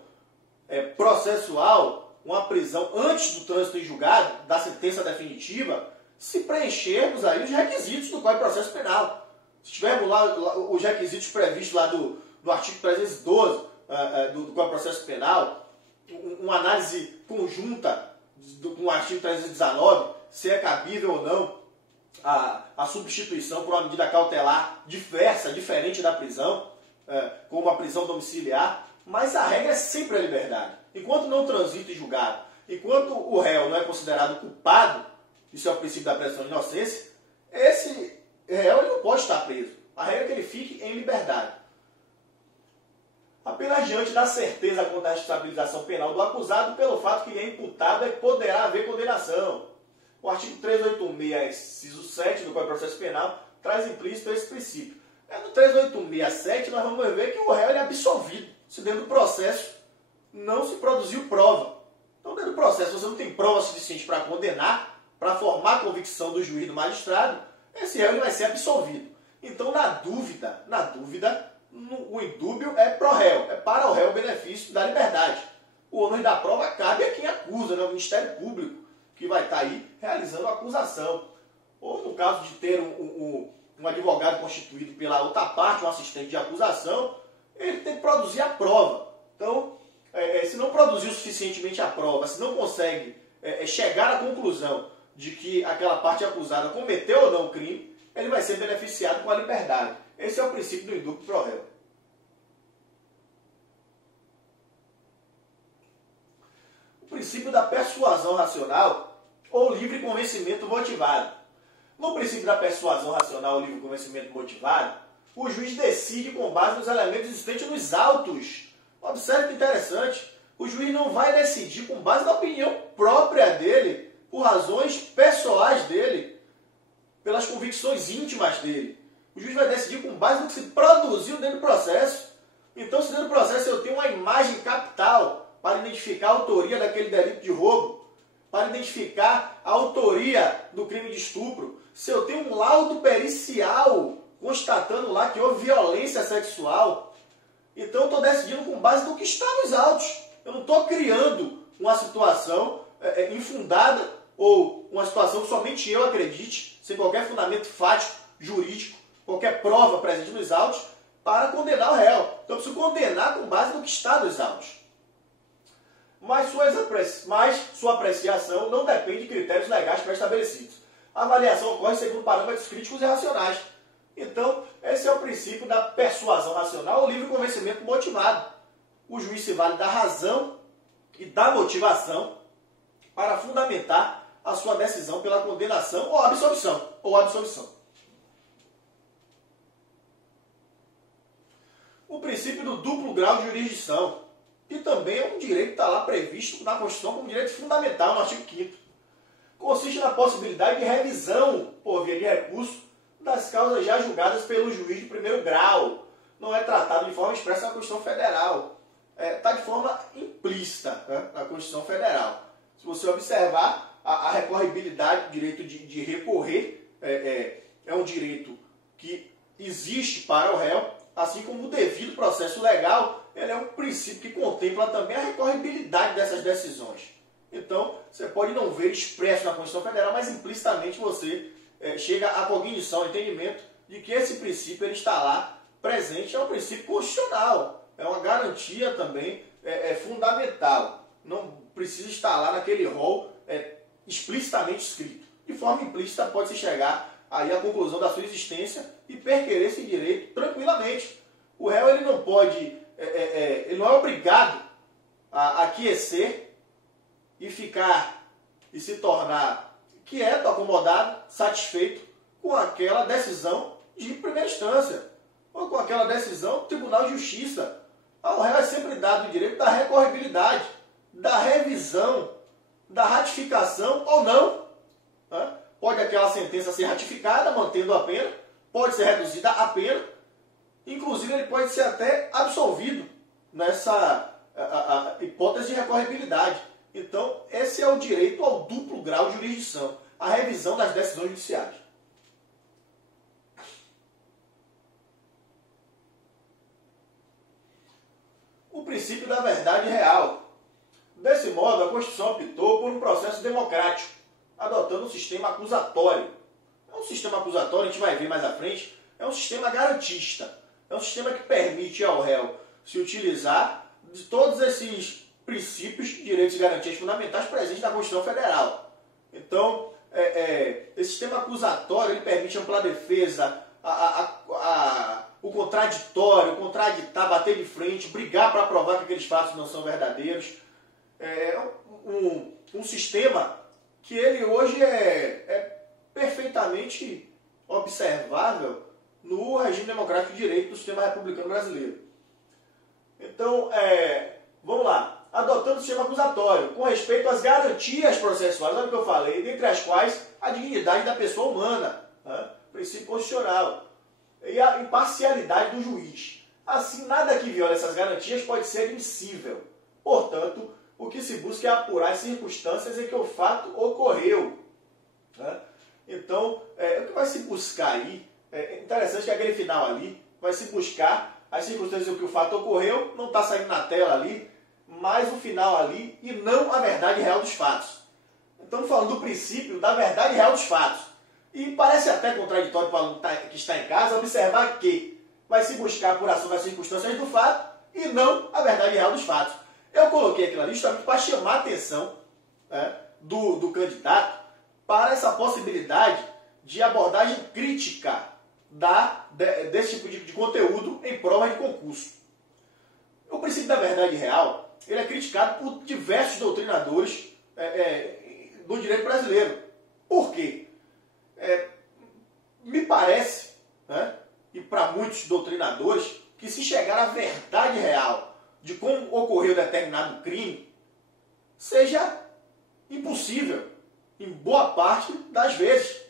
processual, uma prisão antes do trânsito em julgado, da sentença definitiva, se preenchermos aí os requisitos do Código de Processo Penal. Se tivermos lá os requisitos previstos lá do artigo 312 do Código de Processo Penal, uma análise conjunta com o artigo 319, se é cabível ou não a substituição por uma medida cautelar diferente da prisão, como a prisão domiciliar, mas a regra é sempre a liberdade. Enquanto não transita em julgado, enquanto o réu não é considerado culpado, isso é o princípio da presunção de inocência, esse réu ele não pode estar preso. A regra é que ele fique em liberdade. Apenas diante da certeza quanto à responsabilização penal do acusado, pelo fato que ele é imputado, é que poderá haver condenação. O artigo 386, inciso 7 do Código de Processo Penal traz implícito esse princípio. No 386.7 nós vamos ver que o réu é absolvido, se dentro do processo não se produziu prova. Então dentro do processo você não tem prova suficiente para condenar, para formar a convicção do juiz, do magistrado, esse réu ele vai ser absolvido. Então na dúvida, o indúbio é pro réu, é para o réu o benefício da liberdade. O ônus da prova cabe a quem acusa, o Ministério Público, que vai estar aí realizando a acusação. ou no caso de ter um advogado constituído pela outra parte, um assistente de acusação, ele tem que produzir a prova. Então, se não produzir suficientemente a prova, se não consegue chegar à conclusão de que aquela parte acusada cometeu ou não o crime, ele vai ser beneficiado com a liberdade. Esse é o princípio do indúbio pro réu. O princípio da persuasão racional ou livre convencimento motivado. No princípio da persuasão racional ou livre convencimento motivado, o juiz decide com base nos elementos existentes nos autos. Observe que interessante, o juiz não vai decidir com base na opinião própria dele, por razões pessoais dele, pelas convicções íntimas dele. O juiz vai decidir com base no que se produziu dentro do processo. Então, se dentro do processo eu tenho uma imagem capital para identificar a autoria daquele delito de roubo, para identificar a autoria do crime de estupro, se eu tenho um laudo pericial constatando lá que houve violência sexual, então eu estou decidindo com base no que está nos autos. Eu não estou criando uma situação infundada ou uma situação que somente eu acredite, sem qualquer fundamento fático, jurídico, qualquer prova presente nos autos, para condenar o réu. Então eu preciso condenar com base no que está nos autos. Mas sua apreciação não depende de critérios legais pré-estabelecidos. A avaliação ocorre segundo parâmetros críticos e racionais. Então, esse é o princípio da persuasão racional ou livre convencimento motivado. O juiz se vale da razão e da motivação para fundamentar a sua decisão pela condenação ou absolvição. O princípio do duplo grau de jurisdição, que também é um direito que está lá previsto na Constituição como direito fundamental no artigo 5º. Consiste na possibilidade de revisão, por via de recurso, das causas já julgadas pelo juiz de primeiro grau. Não é tratado de forma expressa na Constituição Federal. Está de forma implícita, né, na Constituição Federal. Se você observar, a recorribilidade, o direito de recorrer, é um direito que existe para o réu, assim como o devido processo legal, ele é um princípio que contempla também a recorribilidade dessas decisões. Então, você pode não ver expresso na Constituição Federal, mas implicitamente você chega à cognição, ao entendimento de que esse princípio ele está lá presente, é um princípio constitucional, é uma garantia também fundamental. Não precisa estar lá naquele rol explicitamente escrito. De forma implícita pode-se chegar aí à conclusão da sua existência e perquerer esse direito tranquilamente. O réu ele não pode, ele não é obrigado a aquecer e ficar e se tornar quieto, acomodado, satisfeito com aquela decisão de primeira instância ou com aquela decisão do Tribunal de Justiça. Ao réu é sempre dado o direito da recorribilidade, da revisão, da ratificação ou não. Né? Pode aquela sentença ser ratificada, mantendo a pena, pode ser reduzida a pena, inclusive ele pode ser até absolvido nessa hipótese de recorribilidade. Então, esse é o direito ao duplo grau de jurisdição, a revisão das decisões judiciais. O princípio da verdade real. Desse modo, a Constituição optou por um processo democrático, adotando um sistema acusatório. É um sistema acusatório, a gente vai ver mais à frente, é um sistema garantista. É um sistema que permite ao réu se utilizar de todos esses princípios, direitos e garantias fundamentais presentes na Constituição Federal. Então, esse sistema acusatório ele permite ampla defesa, o contraditório, contraditar, bater de frente, brigar para provar que aqueles fatos não são verdadeiros. É um sistema que ele hoje é perfeitamente observável no regime democrático de direito do sistema republicano brasileiro. Então, vamos lá. Adotando o sistema acusatório, com respeito às garantias processuais, olha o que eu falei, dentre as quais a dignidade da pessoa humana, né? Princípio constitucional, e a imparcialidade do juiz. Assim, nada que viole essas garantias pode ser admissível. Portanto, o que se busca é apurar as circunstâncias em que o fato ocorreu. Né? Então, o que vai se buscar aí, é interessante que aquele final ali vai se buscar as circunstâncias em que o fato ocorreu, não está saindo na tela ali, mas o final ali e não a verdade real dos fatos. Estamos falando do princípio da verdade real dos fatos. E parece até contraditório para o aluno que está em casa observar que vai se buscar a apuração das circunstâncias do fato e não a verdade real dos fatos. Eu coloquei aquilo ali justamente para chamar a atenção, né, do candidato para essa possibilidade de abordagem crítica desse tipo de conteúdo em prova de concurso. O princípio da verdade real ele é criticado por diversos doutrinadores do direito brasileiro. Por quê? Me parece, né, e para muitos doutrinadores, que se chegar à verdade real de como ocorreu determinado crime, seja impossível, em boa parte das vezes.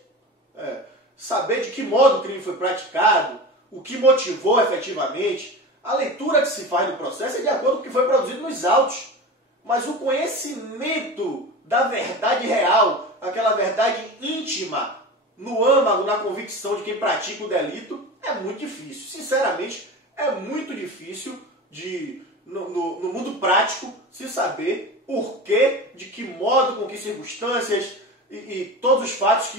Saber de que modo o crime foi praticado, o que motivou efetivamente, a leitura que se faz do processo é de acordo com o que foi produzido nos autos. Mas o conhecimento da verdade real, aquela verdade íntima, no âmago, na convicção de quem pratica o delito, é muito difícil. Sinceramente, é muito difícil no mundo prático se saber por quê, de que modo, com que circunstâncias e todos os fatos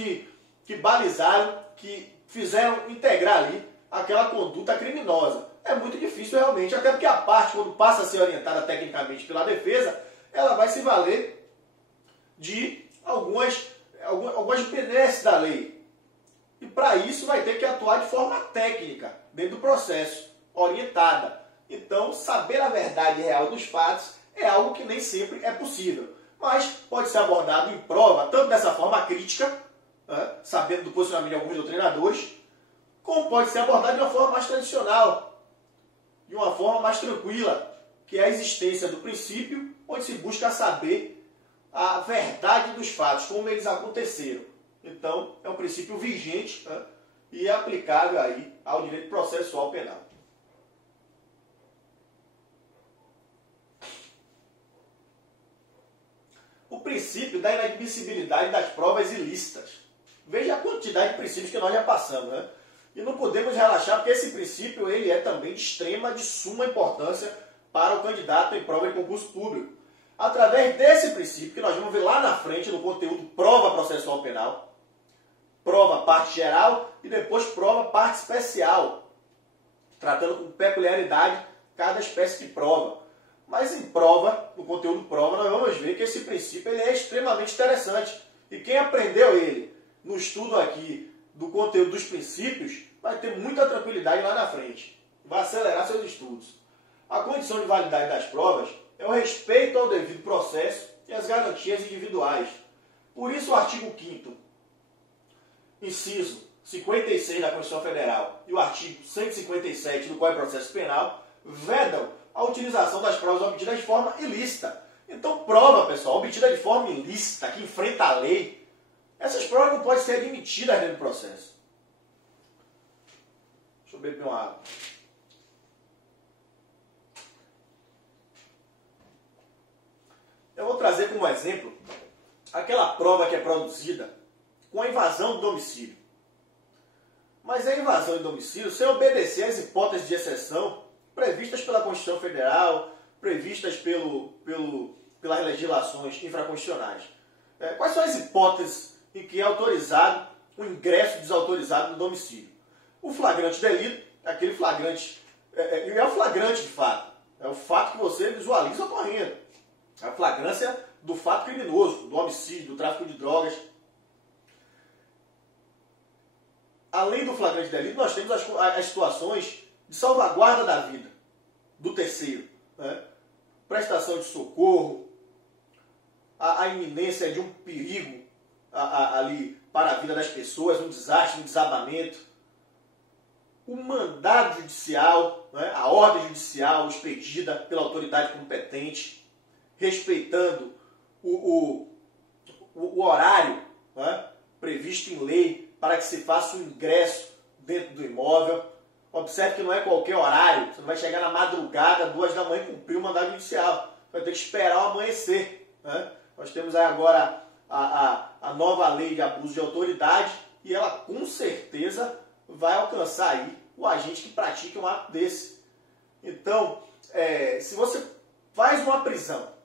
que balizaram, que fizeram integrar ali aquela conduta criminosa. É muito difícil realmente, até porque a parte, quando passa a ser orientada tecnicamente pela defesa, ela vai se valer de algumas benesses da lei. E para isso vai ter que atuar de forma técnica, dentro do processo, orientada. Então, saber a verdade real dos fatos é algo que nem sempre é possível. Mas pode ser abordado em prova, tanto dessa forma crítica, né, sabendo do posicionamento de alguns doutrinadores, como pode ser abordado de uma forma mais tradicional, de uma forma mais tranquila, que é a existência do princípio, onde se busca saber a verdade dos fatos, como eles aconteceram. Então, é um princípio vigente, né, e é aplicável aí ao direito processual penal. O princípio da inadmissibilidade das provas ilícitas. Veja a quantidade de princípios que nós já passamos, né? E não podemos relaxar, porque esse princípio ele é também de suma importância para o candidato em prova de concurso público. Através desse princípio, que nós vamos ver lá na frente no conteúdo prova processual penal, prova parte geral e depois prova parte especial, tratando com peculiaridade cada espécie de prova. Mas em prova, no conteúdo prova, nós vamos ver que esse princípio ele é extremamente interessante. E quem aprendeu ele no estudo aqui do conteúdo dos princípios, vai ter muita tranquilidade lá na frente. Vai acelerar seus estudos. A condição de validade das provas é o respeito ao devido processo e as garantias individuais. Por isso o artigo 5º, inciso 56 da Constituição Federal e o artigo 157 do Código de Processo Penal vedam a utilização das provas obtidas de forma ilícita. Então, prova, pessoal, obtida de forma ilícita, que enfrenta a lei, essas provas não podem ser admitidas dentro do processo. Deixa eu beber uma água. Eu vou trazer como exemplo aquela prova que é produzida com a invasão do domicílio. Mas a invasão do domicílio sem obedecer às hipóteses de exceção previstas pela Constituição Federal, previstas pelas legislações infraconstitucionais. Quais são as hipóteses em que é autorizado o ingresso desautorizado no domicílio? O flagrante delito, aquele flagrante, é o flagrante de fato, é o fato que você visualiza ocorrendo. A flagrância do fato criminoso, do homicídio, do tráfico de drogas. Além do flagrante delito, nós temos as situações de salvaguarda da vida do terceiro, né? Prestação de socorro, a iminência de um perigo ali para a vida das pessoas, um desastre, um desabamento, o mandado judicial, né? A ordem judicial expedida pela autoridade competente, respeitando o horário, né, previsto em lei para que se faça o ingresso dentro do imóvel. Observe que não é qualquer horário, você não vai chegar na madrugada, 2 da manhã, e cumprir o mandado judicial. Vai ter que esperar o amanhecer, né? Nós temos aí agora a nova lei de abuso de autoridade e ela com certeza vai alcançar aí o agente que pratica um ato desse. Então, se você faz uma prisão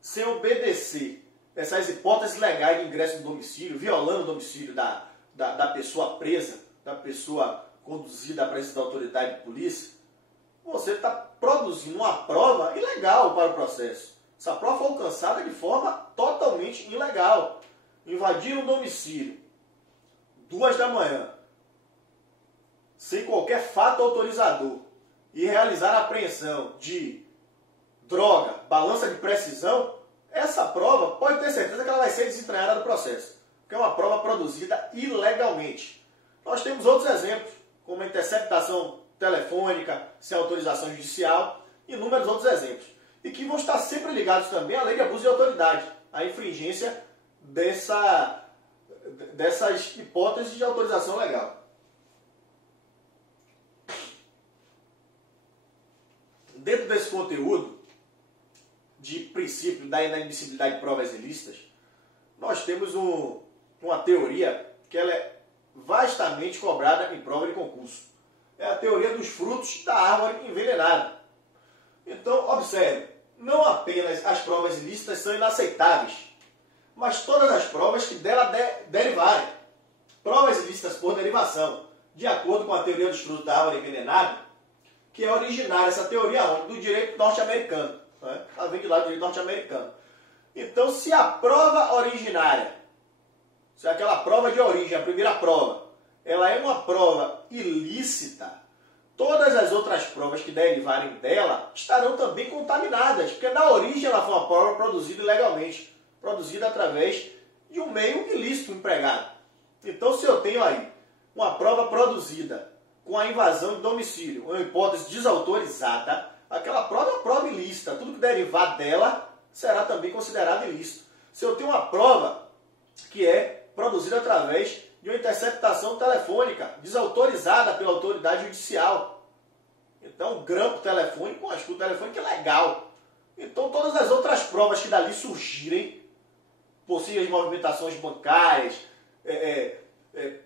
sem obedecer essas hipóteses legais de ingresso no domicílio, violando o domicílio da pessoa presa, da pessoa conduzida à presença da autoridade de polícia, você está produzindo uma prova ilegal para o processo. Essa prova foi alcançada de forma totalmente ilegal. Invadir um domicílio, 2 da manhã, sem qualquer fato autorizador, e realizar a apreensão de droga, balança de precisão, essa prova pode ter certeza que ela vai ser desentranhada do processo, porque é uma prova produzida ilegalmente. Nós temos outros exemplos, como a interceptação telefônica, sem autorização judicial, e inúmeros outros exemplos. E que vão estar sempre ligados também à lei de abuso de autoridade, à infringência dessas hipóteses de autorização legal. Dentro desse conteúdo de princípio da inadmissibilidade de provas ilícitas, nós temos uma teoria que ela é vastamente cobrada em prova de concurso. É a teoria dos frutos da árvore envenenada. Então, observe, não apenas as provas ilícitas são inaceitáveis, mas todas as provas que dela derivarem. Provas ilícitas por derivação, de acordo com a teoria dos frutos da árvore envenenada, que é originária, essa teoria do direito norte-americano. Né? Ela vem de lá do direito norte-americano. Então, se a prova originária, se aquela prova de origem, a primeira prova, ela é uma prova ilícita, todas as outras provas que derivarem dela estarão também contaminadas, porque na origem ela foi uma prova produzida ilegalmente, produzida através de um meio ilícito empregado. Então, se eu tenho aí uma prova produzida com a invasão de domicílio, uma hipótese desautorizada, aquela prova é uma prova ilícita. Tudo que derivar dela será também considerado ilícito. Se eu tenho uma prova que é produzida através de uma interceptação telefônica, desautorizada pela autoridade judicial, então um grampo telefônico, uma escuta telefônica é legal. Então todas as outras provas que dali surgirem, possíveis movimentações bancárias,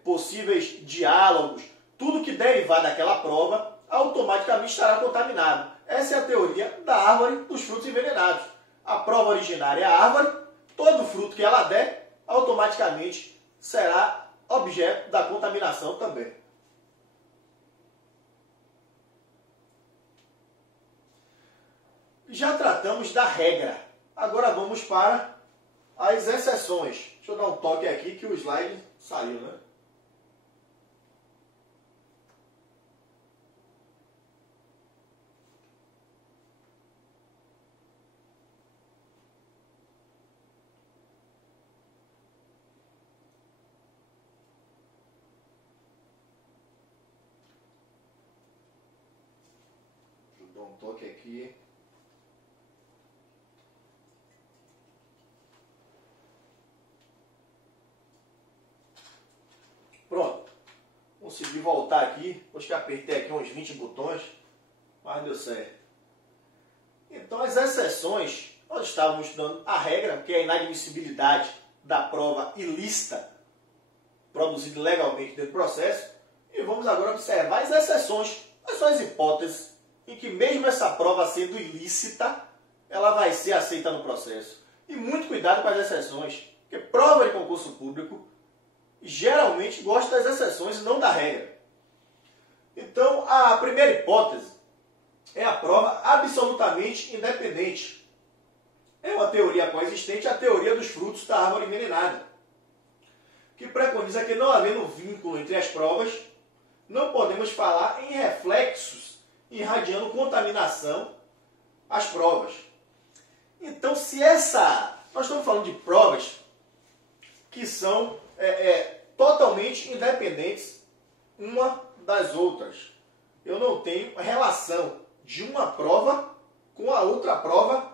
possíveis diálogos, tudo que derivar daquela prova, automaticamente estará contaminado. Essa é a teoria da árvore dos frutos envenenados. A prova originária é a árvore, todo fruto que ela der, automaticamente será objeto da contaminação também. Já tratamos da regra. Agora vamos para as exceções. Deixa eu dar um toque aqui que o slide saiu, né? Deixa eu dar um toque aqui. Pronto, consegui voltar aqui, depois que apertei aqui uns 20 botões, mas deu certo. Então as exceções, nós estávamos estudando a regra, que é a inadmissibilidade da prova ilícita, produzida legalmente dentro do processo, e vamos agora observar as exceções, quais são as hipóteses em que mesmo essa prova sendo ilícita, ela vai ser aceita no processo. E muito cuidado com as exceções, porque prova de concurso público geralmente gosta das exceções e não da regra. Então, a primeira hipótese é a prova absolutamente independente. É uma teoria coexistente, a teoria dos frutos da árvore envenenada, que preconiza que, não havendo vínculo entre as provas, não podemos falar em reflexos irradiando contaminação às provas. Então, nós estamos falando de provas que são totalmente independentes uma das outras. Eu não tenho relação de uma prova com a outra prova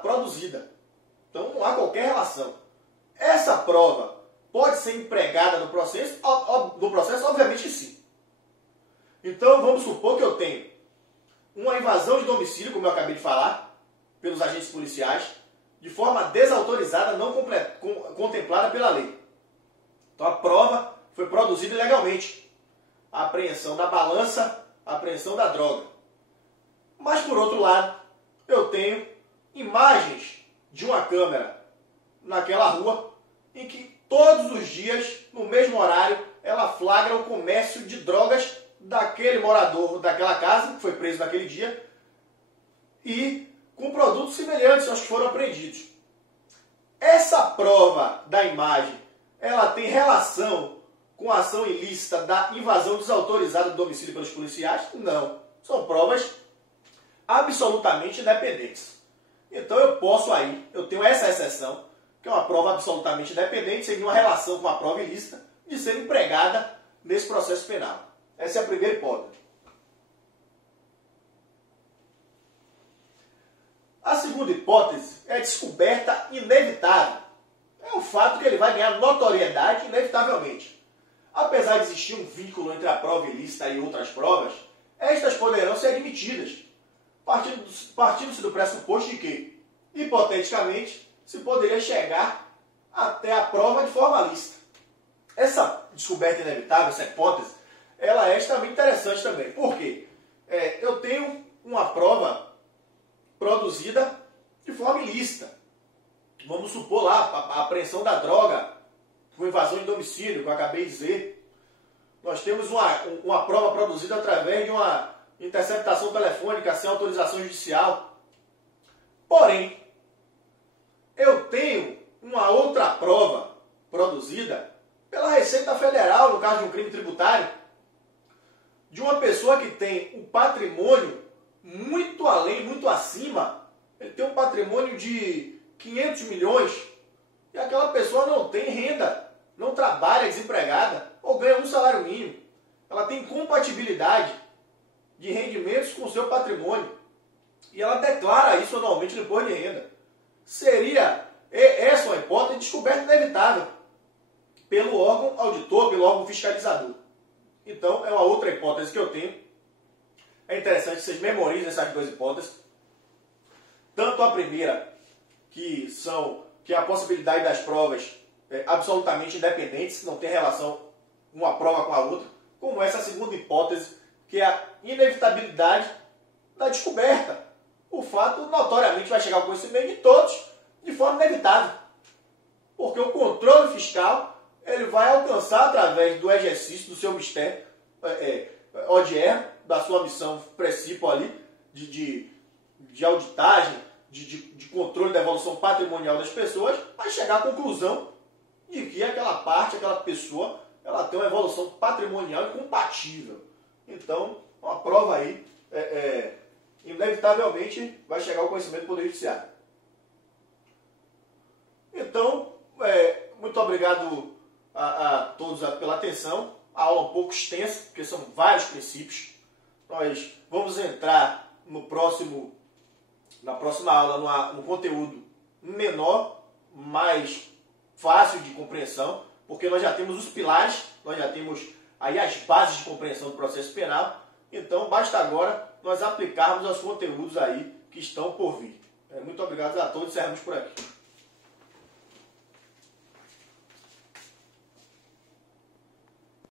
produzida. Então não há qualquer relação. Essa prova pode ser empregada no processo? Obviamente que sim. Então vamos supor que eu tenho uma invasão de domicílio, como eu acabei de falar, pelos agentes policiais, de forma desautorizada, não contemplada pela lei. Então a prova foi produzida ilegalmente. A apreensão da balança, a apreensão da droga. Mas por outro lado, eu tenho imagens de uma câmera naquela rua em que todos os dias, no mesmo horário, ela flagra o comércio de drogas daquele morador daquela casa, que foi preso naquele dia, e com produtos semelhantes aos que foram apreendidos. Essa prova da imagem, ela tem relação com a ação ilícita da invasão desautorizada do domicílio pelos policiais? Não. São provas absolutamente independentes. Então eu tenho essa exceção, que é uma prova absolutamente independente, sem nenhuma relação com a prova ilícita, de ser empregada nesse processo penal. Essa é a primeira hipótese. A segunda hipótese é a descoberta inevitável. É o fato que ele vai ganhar notoriedade inevitavelmente. Apesar de existir um vínculo entre a prova ilícita e outras provas, estas poderão ser admitidas, partindo-se do pressuposto de que, hipoteticamente, se poderia chegar até a prova de forma lícita. Essa descoberta inevitável, essa hipótese, ela é extremamente interessante também. Por quê? Eu tenho uma prova produzida de forma ilícita. Vamos supor lá a apreensão da droga com invasão de domicílio, que eu acabei de dizer. Nós temos uma prova produzida através de uma interceptação telefônica sem autorização judicial. Porém, eu tenho uma outra prova produzida pela Receita Federal, no caso de um crime tributário, de uma pessoa que tem um patrimônio muito além, muito acima. Ele tem um patrimônio de 500 milhões e aquela pessoa não tem renda, não trabalha, é desempregada ou ganha um salário mínimo. Ela tem incompatibilidade de rendimentos com o seu patrimônio e ela declara isso anualmente no imposto de renda. Seria essa uma hipótese de descoberta inevitável pelo órgão auditor, pelo órgão fiscalizador. Então, é uma outra hipótese que eu tenho. É interessante que vocês memorizem essas duas hipóteses. Tanto a primeira, que é a possibilidade das provas absolutamente independentes, não tem relação uma prova com a outra, como essa segunda hipótese, que é a inevitabilidade da descoberta. O fato, notoriamente, vai chegar ao conhecimento de todos de forma inevitável. Porque o controle fiscal ele vai alcançar, através do exercício do seu mistério, ODR, da sua missão princípio ali, de auditagem, de controle da evolução patrimonial das pessoas, vai chegar à conclusão de que aquela parte, aquela pessoa, ela tem uma evolução patrimonial incompatível. Então, uma prova aí, inevitavelmente, vai chegar ao conhecimento do Poder Judiciário. Então, muito obrigado a todos pela atenção. A aula é um pouco extensa, porque são vários princípios. Nós vamos entrar na próxima aula no conteúdo menor, mais fácil de compreensão, porque nós já temos os pilares, nós já temos aí as bases de compreensão do processo penal. Então, basta agora nós aplicarmos os conteúdos aí que estão por vir. Muito obrigado a todos e encerramos por aqui.